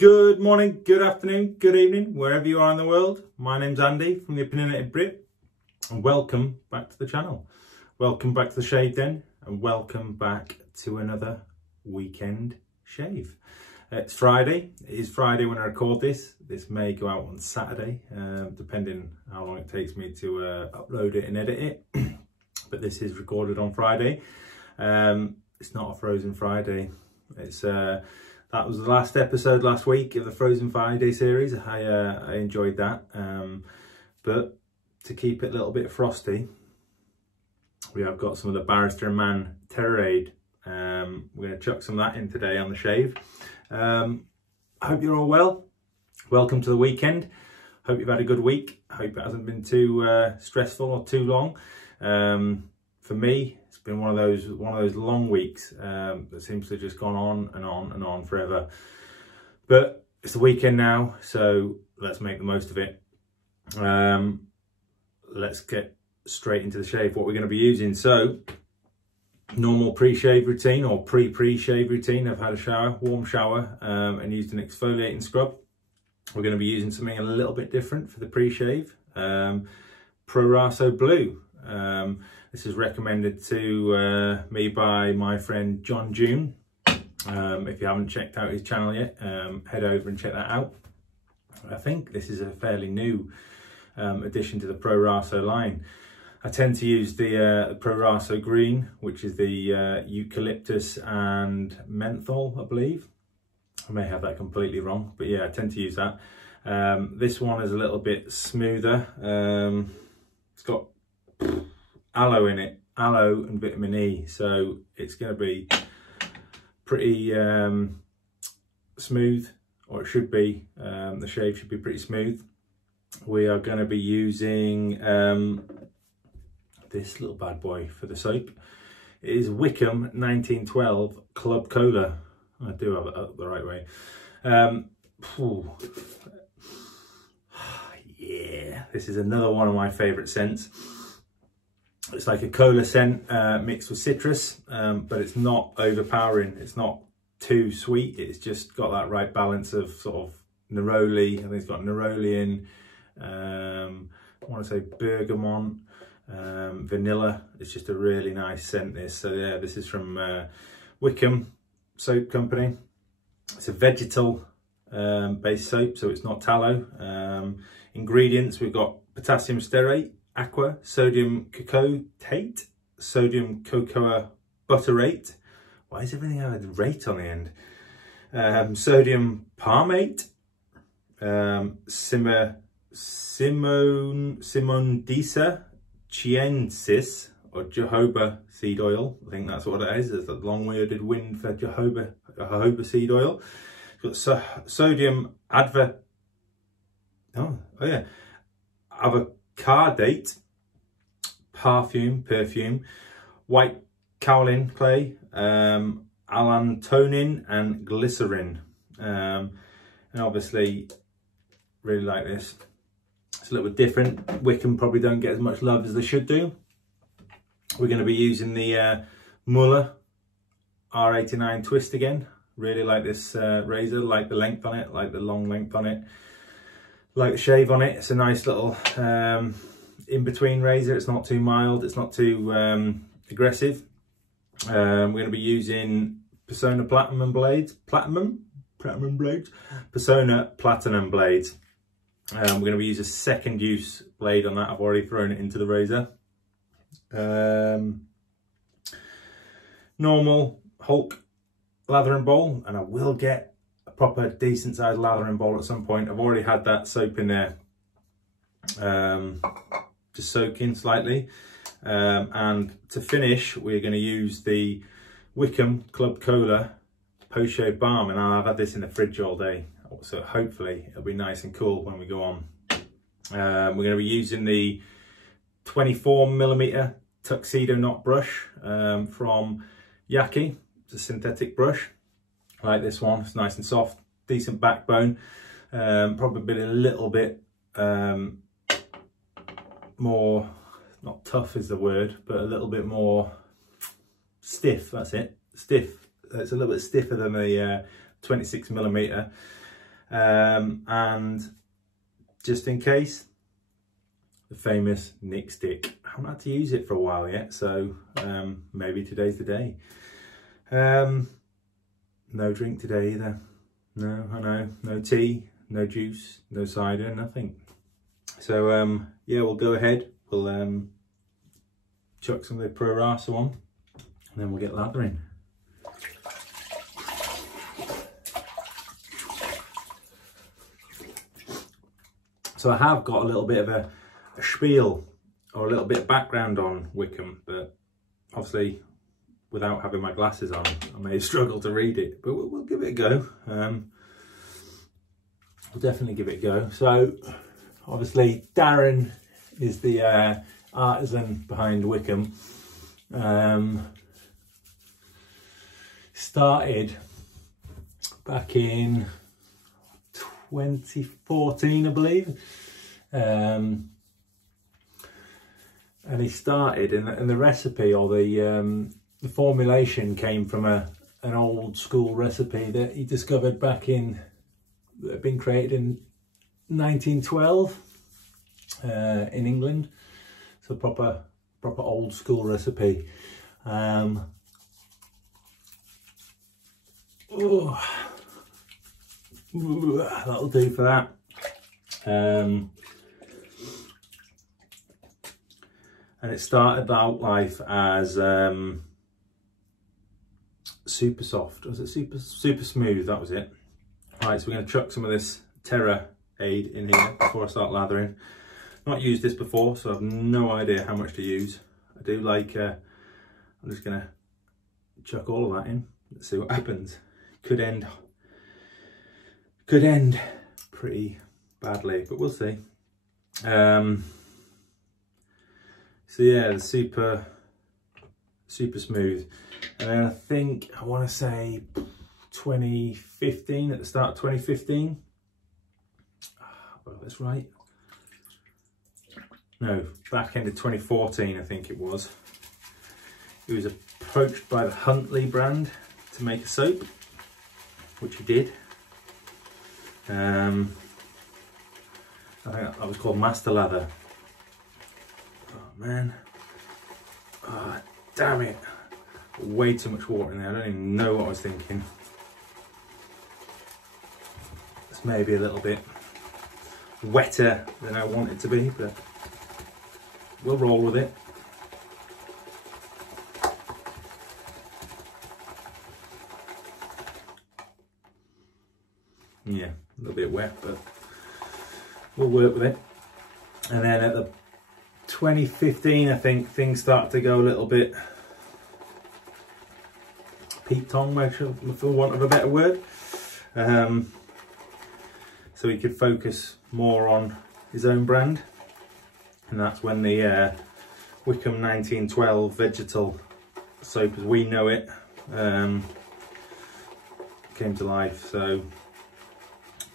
Good morning, good afternoon, good evening, wherever you are in the world. My name's Andy from the Opinionated Brit, and welcome back to the channel. Welcome back to the shave den, and welcome back to another weekend shave. It's Friday. It is Friday when I record this. This may go out on Saturday, depending how long it takes me to upload it and edit it. But this is recorded on Friday. It's not a Frozen Friday. It's that was the last episode last week of the Frozen Friday series. I enjoyed that. But to keep it a little bit frosty, we have got some of the Barrister & Man Terrorade. We're going to chuck some of that in today on the shave. I hope you're all well. Welcome to the weekend. Hope you've had a good week. Hope it hasn't been too stressful or too long. For me, it's been one of those long weeks that seems to have just gone on and on and on forever. But it's the weekend now, so let's make the most of it. Let's get straight into the shave, what we're going to be using. So, normal pre-shave routine or pre-shave routine. I've had a shower, warm shower, and used an exfoliating scrub. We're going to be using something a little bit different for the pre-shave. Proraso Blue. This is recommended to me by my friend John June. If you haven't checked out his channel yet, head over and check that out. I think this is a fairly new addition to the Proraso line. I tend to use the Proraso Green, which is the eucalyptus and menthol, I believe. I may have that completely wrong, but yeah, I tend to use that. This one is a little bit smoother. It's got aloe in it, aloe and vitamin E, so it's going to be pretty smooth, or it should be. The shave should be pretty smooth. We are going to be using this little bad boy for the soap. It is Wickham 1912 Club Cola. I do have it up the right way. Yeah, this is another one of my favourite scents. It's like a cola scent mixed with citrus, but it's not overpowering. It's not too sweet. It's just got that right balance of sort of neroli. I think it's got neroli in. I want to say bergamot, vanilla. It's just a really nice scent, this. So yeah, this is from Wickham Soap Company. It's a vegetal based soap, so it's not tallow. Ingredients, we've got potassium stearate, aqua, sodium cocoate, sodium cocoa butterate. Why does everything have a rate on the end? Sodium palmate, Simondisa chiensis, or jojoba seed oil. I think that's what it is. It's a long-worded wind for jojoba seed oil. It's got sodium avocardate, perfume, white kaolin clay, allantonin and glycerin. And obviously, really like this. It's a little bit different. Wickham probably don't get as much love as they should do. We're going to be using the Muhle R89 twist again. Really like this razor, like the length on it, like the long length on it, like the shave on it. It's a nice little in-between razor. It's not too mild, it's not too aggressive. We're going to be using Persona Platinum blades. Persona Platinum blades. We're going to be using a second use blade on that. I've already thrown it into the razor. Normal Hulk lather and bowl, and I will get a proper decent sized lather and bowl at some point. I've already had that soap in there, just soaking slightly. And to finish, we're going to use the Wickham Club Cola post-shave balm, and I've had this in the fridge all day, so hopefully it'll be nice and cool when we go on. We're going to be using the 24mm tuxedo knot brush from Yaqi. It's a synthetic brush. I like this one. It's nice and soft, decent backbone. Probably a little bit more, not tough is the word, but a little bit more stiff. That's it, stiff. It's a little bit stiffer than the 26mm. and just in case, the famous Nick stick. I haven't had to use it for a while yet, so maybe today's the day. No drink today either. No, I know, no tea, no juice, no cider, nothing. So yeah, we'll go ahead, we'll chuck some of the Proraso on, and then we'll get lathering. So I have got a little bit of a spiel or a little bit of background on Wickham, but obviously without having my glasses on, I may struggle to read it, but we'll give it a go. We'll definitely give it a go. So obviously Darren is the artisan behind Wickham. Started back in 2014, I believe. And he started, and the recipe, or the formulation, came from an old school recipe that he discovered back in, that had been created in 1912 in England. So proper old school recipe. That'll do for that. And it started out life as super soft. Was it super smooth? That was it. Right, so we're going to chuck some of this Terra Aid in here before I start lathering. Not used this before, so I've no idea how much to use. I do like, I'm just going to chuck all of that in. Let's see what happens. Could end pretty badly, but we'll see. So yeah, the super smooth. And then I think, I want to say 2015, at the start of 2015. Well, that's right. No, back end of 2014, I think it was. He was approached by the Huntley brand to make a soap, which he did. I think that was called Master Lather. Oh man, oh, damn it, way too much water in there. I don't even know what I was thinking. It's maybe a little bit wetter than I want it to be, but we'll roll with it. Yeah, a little bit wet, but we'll work with it. And then at the 2015, I think things started to go a little bit peaked on, for want of a better word. So he could focus more on his own brand, and that's when the Wickham 1912 vegetal soap, as we know it, came to life. So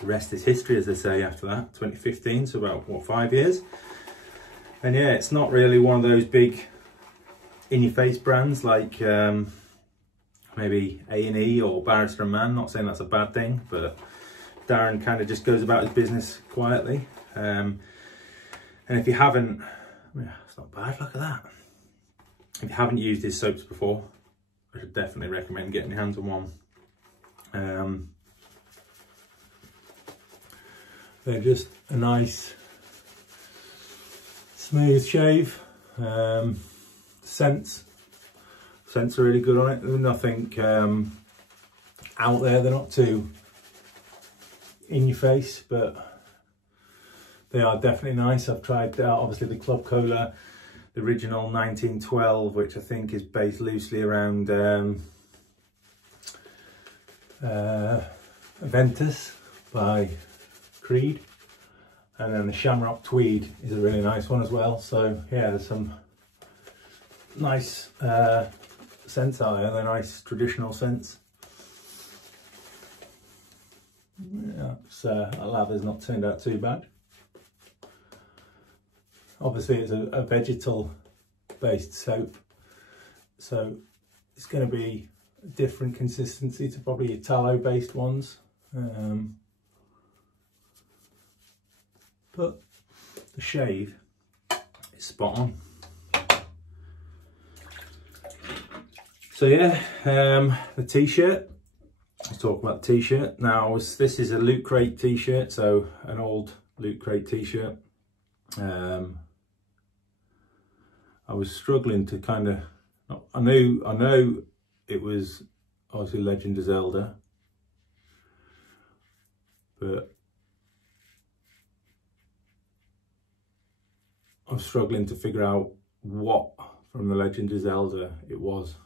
the rest is history, as they say, after that. 2015, so about, what, 5 years? And yeah, it's not really one of those big in-your-face brands like maybe A&E or Barrister & Man. Not saying that's a bad thing, but Darren kind of just goes about his business quietly. And if you haven't, it's not bad, look at that. If you haven't used his soaps before, I should definitely recommend getting your hands on one. They're just a nice smooth shave. Scents are really good on it. There's nothing out there. They're not too in your face, but they are definitely nice. I've tried obviously the Club Cola, the original 1912, which I think is based loosely around Aventus by Creed, and then the Shamrock Tweed is a really nice one as well. So yeah, there's some nice scents out there. They're nice traditional scents. Yeah, so that lather's not turned out too bad. Obviously it's a vegetal based soap, so it's going to be a different consistency to probably your tallow based ones. but the shave is spot on. So yeah, the t-shirt. Let's talk about the t-shirt. Now this is a Loot Crate t-shirt, so an old Loot Crate t-shirt. I was struggling to kind of, I know it was obviously Legend of Zelda, but I was struggling to figure out what from the Legend of Zelda it was.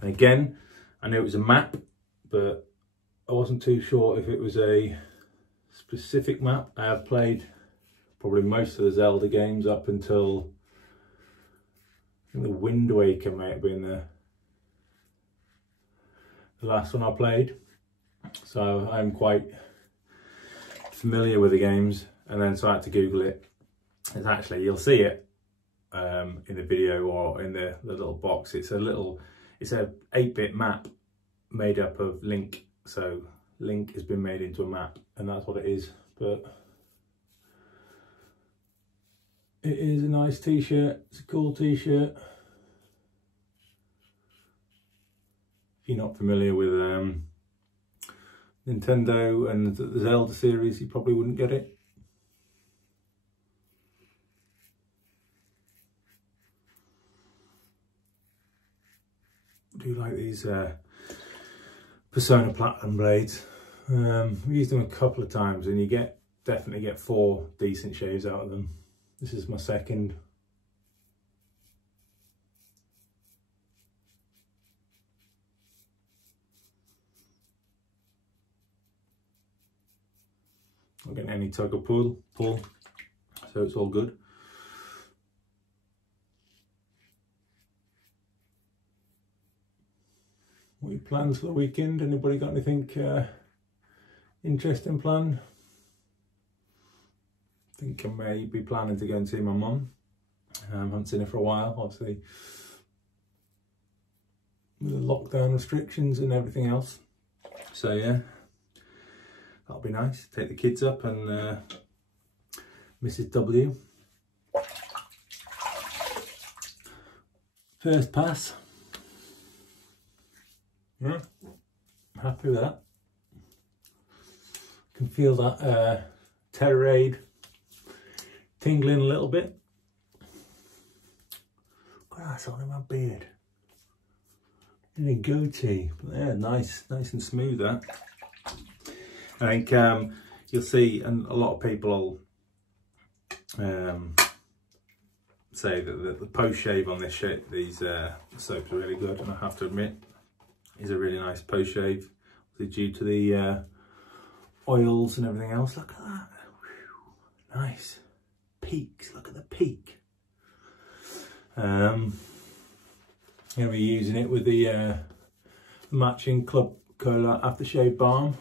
And again, I knew it was a map, but I wasn't too sure if it was a specific map. I have played probably most of the Zelda games up until, I think the Wind Waker might have been the last one I played. So I'm quite familiar with the games, and then so I had to Google it. It's actually, you'll see it in the video or in the little box. It's a 8-bit map made up of Link. So Link has been made into a map, and that's what it is. But it is a nice t-shirt. It's a cool t-shirt. If you're not familiar with Nintendo and the Zelda series, you probably wouldn't get it. I do like these Persona Platinum blades. I've used them a couple of times, and you definitely get 4 decent shaves out of them. This is my second. Not getting any tug or pull, so it's all good. What are your plans for the weekend? Anybody got anything interesting planned? I think I may be planning to go and see my mum. I haven't seen her for a while, obviously, with the lockdown restrictions and everything else. So yeah, that'll be nice. Take the kids up and Mrs. W. First pass. Yeah, happy with that. Can feel that Terrade tingling a little bit. Grass on in my beard. And a goatee. But yeah, nice and smooth that. I think you'll see, and a lot of people will say that the post shave on these soaps are really good, and I have to admit, is a really nice post shave due to the oils and everything else. Look at that. Whew. Nice peaks. Look at the peak. I'm going to be using it with the matching Club Cola aftershave balm,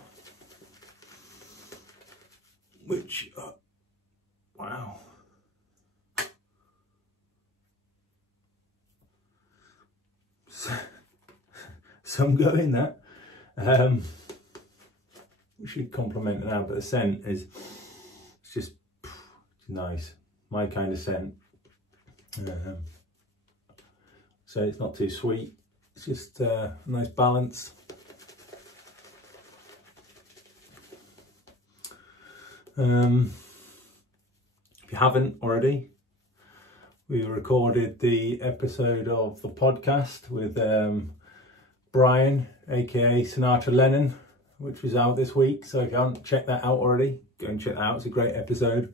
which wow, some go in that. We should compliment it now, but the scent is, it's just it's nice, my kind of scent. So it's not too sweet, it's just a nice balance. If you haven't already, we recorded the episode of the podcast with Brian, aka Sinatra Lennon, which was out this week. So if you haven't checked that out already, go and check that out. It's a great episode.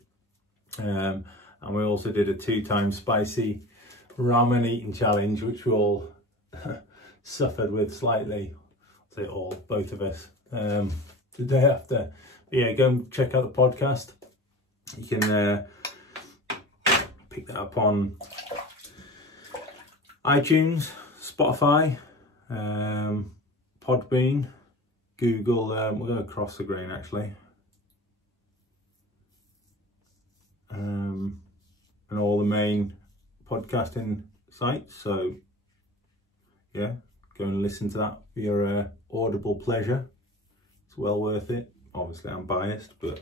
And we also did a 2-time spicy ramen eating challenge, which we all suffered with slightly. I'll say all, both of us, the day after. But yeah, go and check out the podcast. You can pick that up on iTunes, Spotify, Podbean, Google. We're going to cross the grain actually, and all the main podcasting sites. So yeah, go and listen to that for your audible pleasure. It's well worth it. Obviously I'm biased, but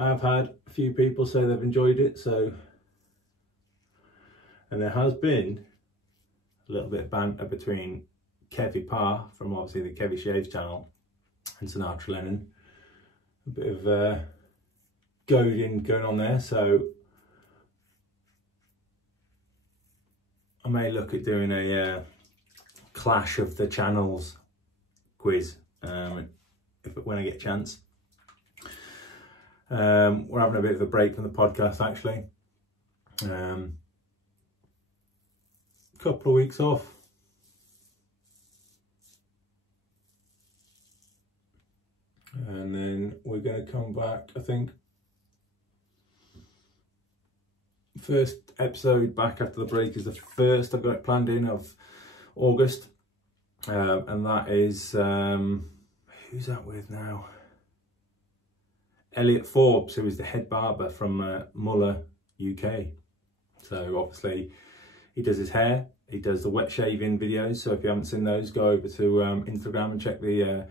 I've had a few people say they've enjoyed it, so, and there has been a little bit of banter between Kevy Parr from obviously the Kevy Shaves channel and Sinatra Lennon. A bit of goading going on there, so I may look at doing a clash of the channels quiz when I get a chance. We're having a bit of a break from the podcast actually. Couple of weeks off. And then we're going to come back, I think. First episode back after the break is the 1st, I've got it planned in, of August. And that is, who's that with now? Elliot Forbes, who is the head barber from Muhle UK. So obviously he does his hair, he does the wet shaving videos. So if you haven't seen those, go over to Instagram and check the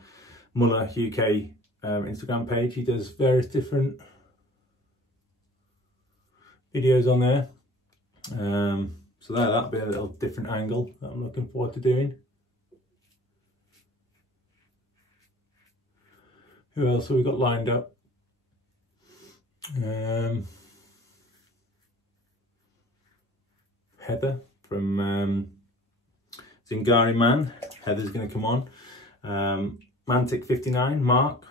Muhle UK Instagram page. He does various different videos on there. So that'll be a little different angle that I'm looking forward to doing. Who else have we got lined up? Heather from Zingari Man. Heather's going to come on. Mantic59, Mark,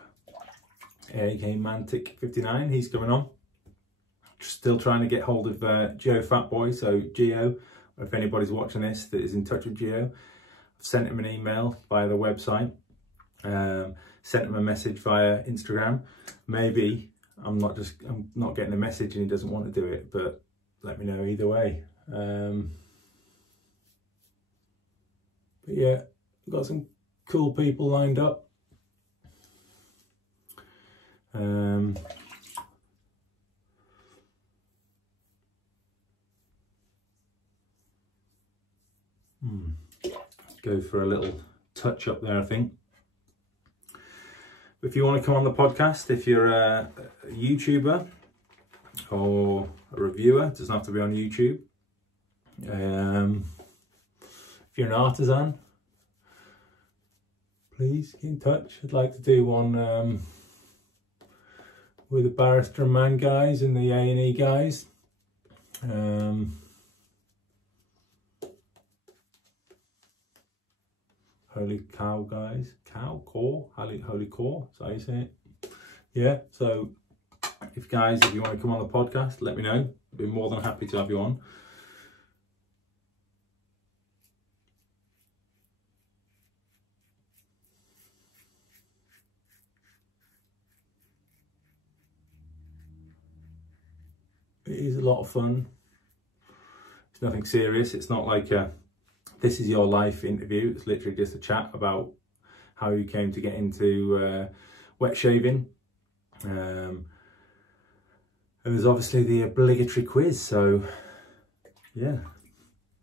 aka Mantic59, he's coming on. Still trying to get hold of Geo Fatboy, so Geo, if anybody's watching this that is in touch with Geo, I've sent him an email via the website, sent him a message via Instagram. Maybe I'm not getting a message and he doesn't want to do it, but let me know either way. But yeah, got some cool people lined up. Go for a little touch up there, I think. If you want to come on the podcast, if you're a YouTuber or a reviewer, it doesn't have to be on YouTube. If you're an artisan, please get in touch. I'd like to do one with the Barrister and Man guys and the A&E guys. Holy Cow guys, Cow Core, Holy Core, is that how you say it? Yeah, so if you want to come on the podcast, let me know. I'd be more than happy to have you on. It is a lot of fun. It's nothing serious. It's not like a this is your life interview. It's literally just a chat about how you came to get into wet shaving. And there's obviously the obligatory quiz. So yeah,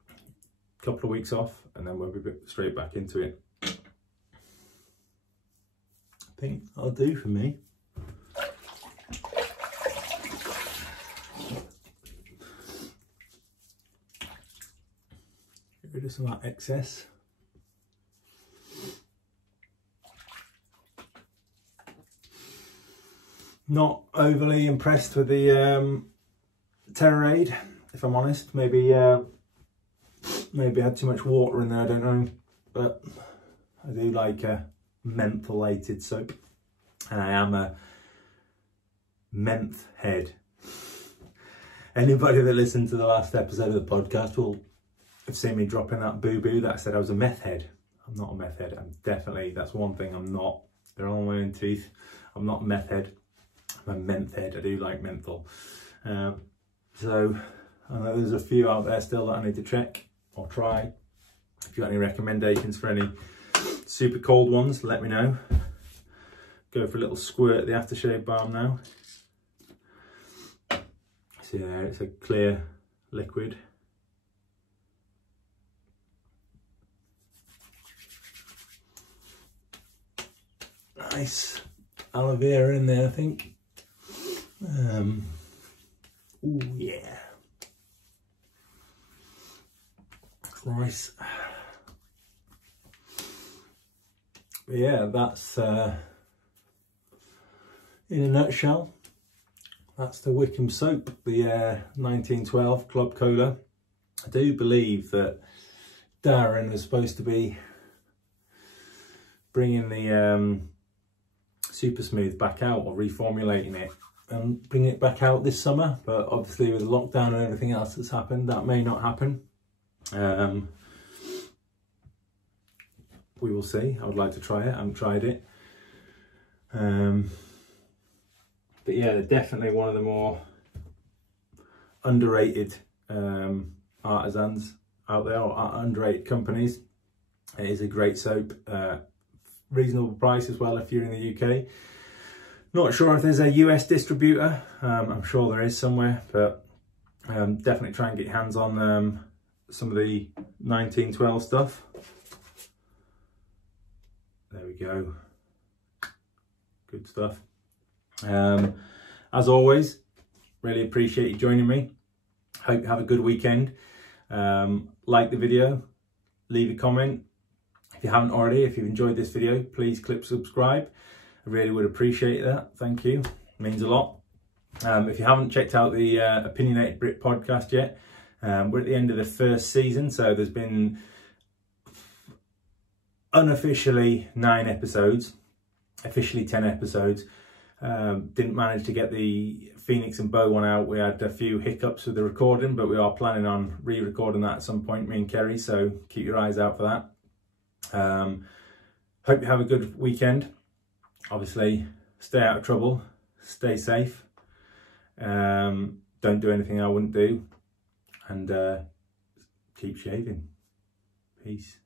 a couple of weeks off and then we'll be straight back into it. I think that'll do for me. Get rid of some of that excess. Not overly impressed with the Terrorade, if I'm honest. Maybe maybe I had too much water in there, I don't know. But I do like a mentholated soap. And I am a menth head. Anybody that listened to the last episode of the podcast will have seen me dropping that boo-boo that I said I was a meth head. I'm not a meth head. I'm definitely, that's one thing I'm not. They're all my own teeth. I'm not a meth head. I'm a menth head. I do like menthol. So I know there's a few out there still that I need to check or try. If you've got any recommendations for any super cold ones, let me know. Go for a little squirt of the aftershave balm now. See there, it's a clear liquid. Nice aloe vera in there, I think. Oh yeah, nice. But yeah, that's in a nutshell. That's the Wickham soap, the 1912 Club Cola. I do believe that Darren is supposed to be bringing the Super Smooth back out, or reformulating it and bringing it back out this summer, but obviously with the lockdown and everything else that's happened, that may not happen. We will see. I would like to try it. I haven't tried it. But yeah, they're definitely one of the more underrated artisans out there, or underrated companies. It is a great soap, reasonable price as well if you're in the UK. Not sure if there's a US distributor. I'm sure there is somewhere, but definitely try and get your hands on some of the 1912 stuff. There we go. Good stuff. As always, really appreciate you joining me. Hope you have a good weekend. Like the video, leave a comment. If you haven't already, if you've enjoyed this video, please click subscribe. I really would appreciate that. Thank you. It means a lot. If you haven't checked out the Opinionated Brit podcast yet, we're at the end of the first season, so there's been unofficially 9 episodes, officially 10 episodes. Didn't manage to get the Phoenix and Bow one out. We had a few hiccups with the recording, but we are planning on re-recording that at some point, me and Kerry, so keep your eyes out for that. Hope you have a good weekend. Obviously, stay out of trouble, stay safe, don't do anything I wouldn't do, and keep shaving. Peace.